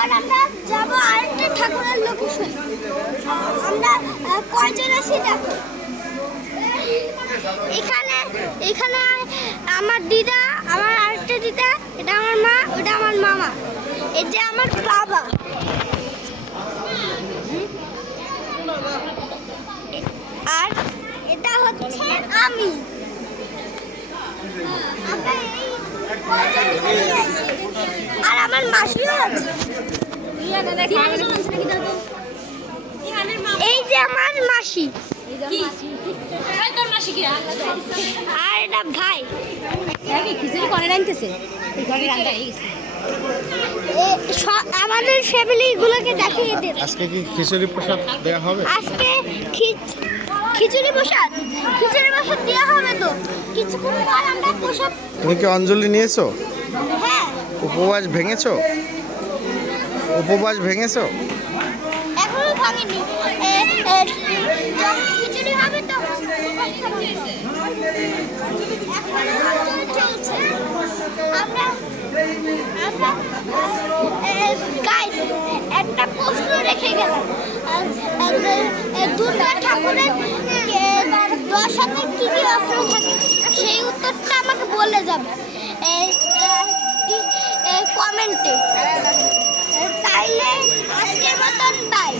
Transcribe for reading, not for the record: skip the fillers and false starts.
এরপর আমরা যাবো আরেকটা ঠাকুরের লোকেশন। আমরা কয়জন আছি দেখো। এখানে এখানে আমার দিদা, আমার আরেকটা দিদা, এটা আমার মা, ওটা আমার মামা, এটা আমার বাবা। আর এটা হচ্ছে আমি। আর আমার মাসিও আছে। এই যে আমার মাসি, আর এটা ভাই। আমাদের ফ্যামিলি গুলোকে দেখিয়ে দেব। আজকে কি খিচুড়ি প্রসাদ দেওয়া হবে? আজকে খিচুড়ি প্রসাদ দেওয়া হবে তো কিছুক্ষণ পর। আমরা প্রসাদ। তুমি কি অঞ্জলি নিয়েছো? হ্যাঁ। উপবাস ভেঙেছো? উপবাস ভেঙেছো? এখনো ভাঙিনি। যখন খিচুড়ি হবে তো চলছে। আমরা গাইস একটা প্রশ্ন রেখে গেলাম। দুর্গা ঠাকুরের 10 হাতে কি কি অস্ত্র থাকে সেই উত্তরটা আমাকে বলে যাবে কমেন্টে। তাইলে আজকের মতন বাই।